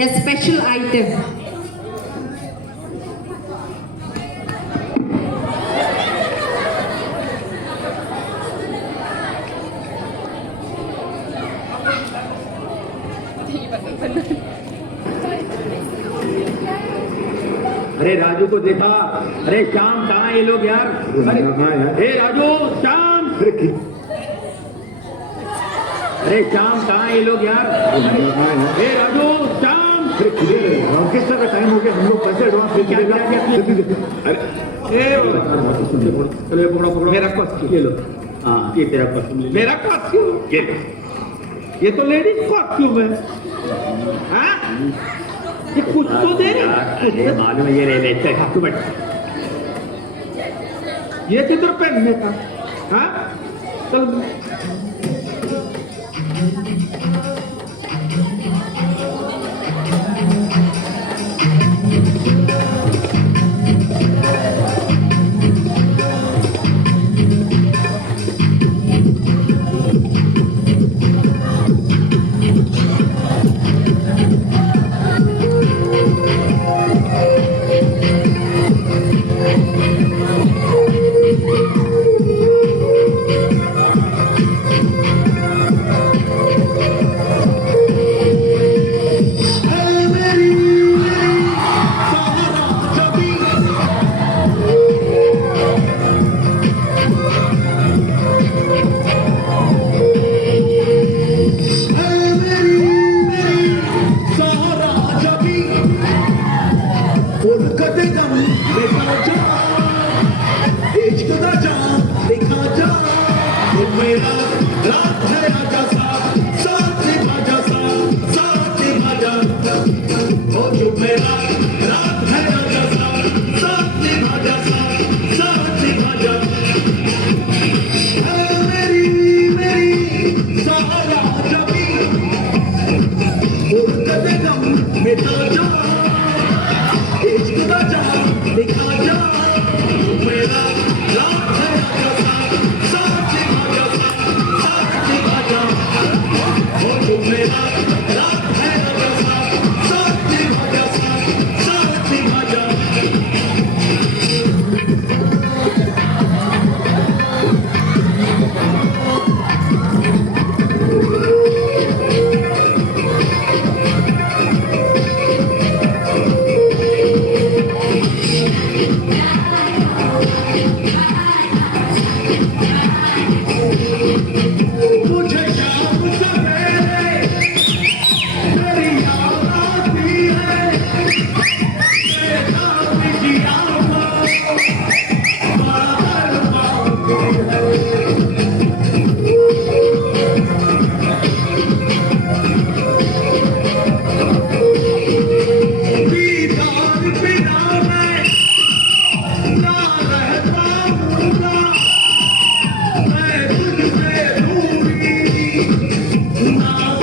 their special item. अरे राजू को देखा। अरे श्याम कहाँ ये लोग यार? अरे राजू, श्याम। अरे श्याम कहाँ ये लोग यार? अरे राजू, श्याम। ऑर्केस्ट्रा का टाइम हो गया, हम लोग कैसे एडवांस दे देगा? अरे पकड़ो मेरा कॉस्ट्यूम ये लो। हाँ ये तेरा कॉस्ट्यूम। मेरा कॉस्ट्यूम ये लो। ये तो लेडीज कॉस्ट्यूम है। हाँ ये कुछ तो दे रहे। मालूम है ये ले ले। चल तू बैठ। ये किधर पहनने का? हाँ चल। Now